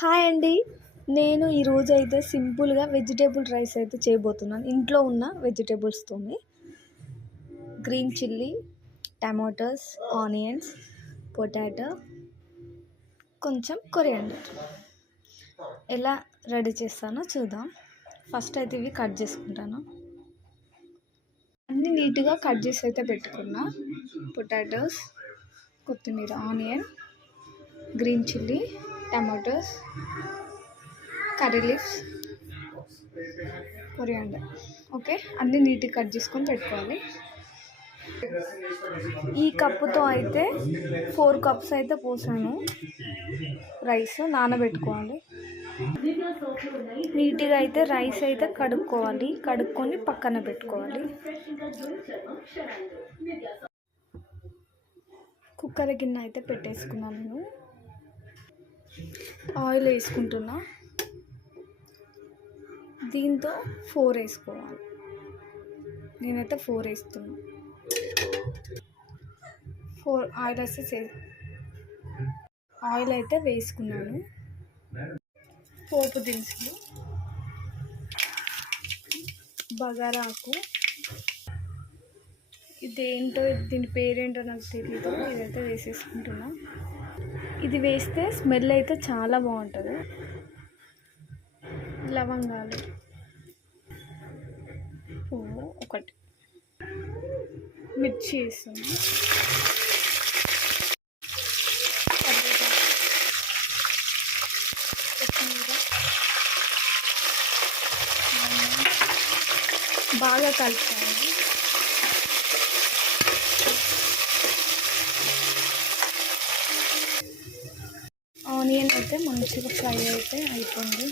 Hi అండి. నేను ఈరోజు అయితే సింపుల్గా వెజిటేబుల్ రైస్ అయితే చేయబోతున్నాను. ఇంట్లో ఉన్న వెజిటేబుల్స్తోని green chilli, tomatoes, onions, potato, కొంచెం కొరియాండర్. ఎలా రెడీ చేస్తానో చూద్దాం. ఫస్ట్ అయితే ఇవి కట్ చేసుకుంటాను. అన్నీ నీట్గా కట్ చేసి అయితే పెట్టుకున్నా. పొటాటోస్, కొత్తిమీర, onion, green chilli, tomatoes, curry leaves, coriander. Okay, అన్నీ నీట్గా కట్ చేసుకొని పెట్టుకోవాలి. ఈ కప్పుతో అయితే 4 కప్స్ అయితే పోసాను రైస్. నానబెట్టుకోవాలి నీట్గా. అయితే రైస్ అయితే కడుక్కొని పక్కన పెట్టుకోవాలి. కుక్కర్ గిన్నె అయితే పెట్టేసుకున్నాను. నేను ఆయిల్ వేసుకుంటున్నా. దీంతో 4 వేసుకోవాలి. నేనైతే 4 వేస్తున్నా. 4 ఆయిల్ అయితే వేసుకున్నాను. పోపు దినుసులు, బగారాకు, ఇదేంటో దీని పేరేంటో నాకు తెలీదు. ఇదైతే వేసేసుకుంటున్నా. ఇది వేస్తే స్మెల్ అయితే చాలా బాగుంటుంది. లవంగాలు, పువ్వు ఒకటి, మిర్చి వేస్తుంది, కొత్తిమీర, బాగా కలుపుకోవాలి. ఆనియన్ అయితే మంచిగా ఫ్రై అయితే అయిపోయింది.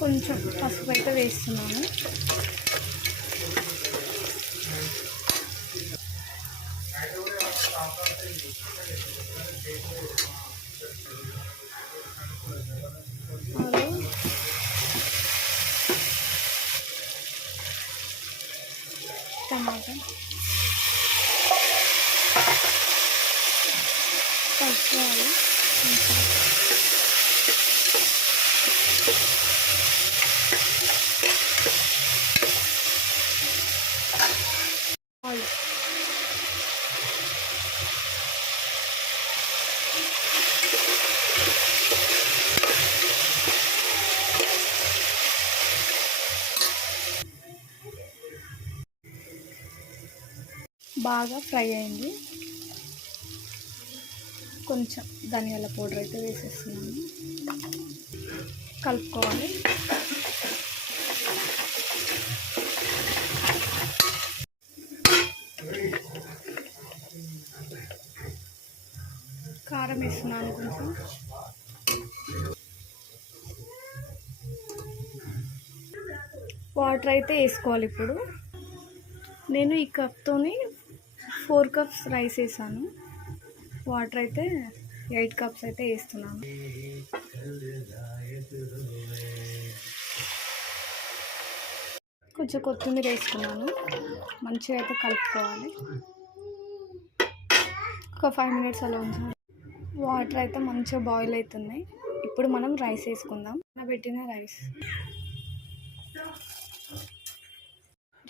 కొంచెం పసుపు అయితే వేస్తున్నాను. టమాటా కలుపుకోవాలి. బాగా ఫ్రై అయింది. కొంచెం ధనియాల పౌడర్ అయితే వేసేస్తున్నాను. కలుపుకోవాలి. కారం వేస్తున్నాను కొంచెం. వాటర్ అయితే వేసుకోవాలి. ఇప్పుడు నేను ఈ కప్తోని 4 కప్స్ రైస్ వేసాను. వాటర్ అయితే 8 కప్స్ అయితే వేస్తున్నాను. కొంచెం కొత్తిమీర వేసుకున్నాను. మంచిగా అయితే కలుపుకోవాలి. ఒక 5 మినిట్స్ అలా ఉంచాలి. వాటర్ అయితే మంచిగా బాయిల్ అవుతున్నాయి. ఇప్పుడు మనం రైస్ వేసుకుందాం. పెట్టిన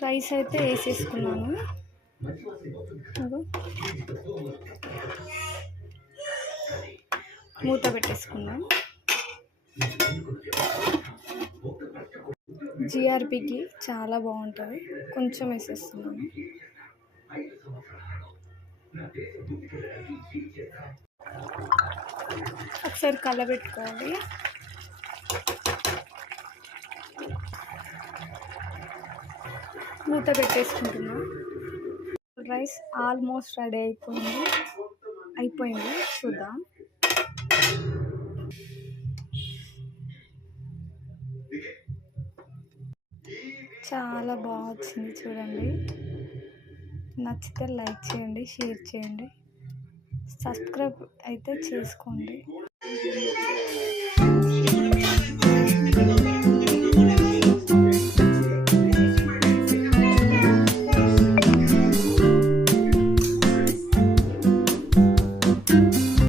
రైస్ అయితే వేసేసుకున్నాను. మూత పెట్టేసుకున్నాం. జిఆర్పికి చాలా బాగుంటుంది. కొంచెం వేసేస్తున్నాను. ఒకసారి కలబెట్టుకోవాలి. మూత పెట్టేసుకుంటున్నాం. రైస్ ఆల్మోస్ట్ రెడీ అయిపోయింది. చూద్దాం. చాలా బాగా వచ్చింది. చూడండి. నచ్చితే లైక్ చేయండి, షేర్ చేయండి, సబ్స్క్రైబ్ అయితే చేసుకోండి.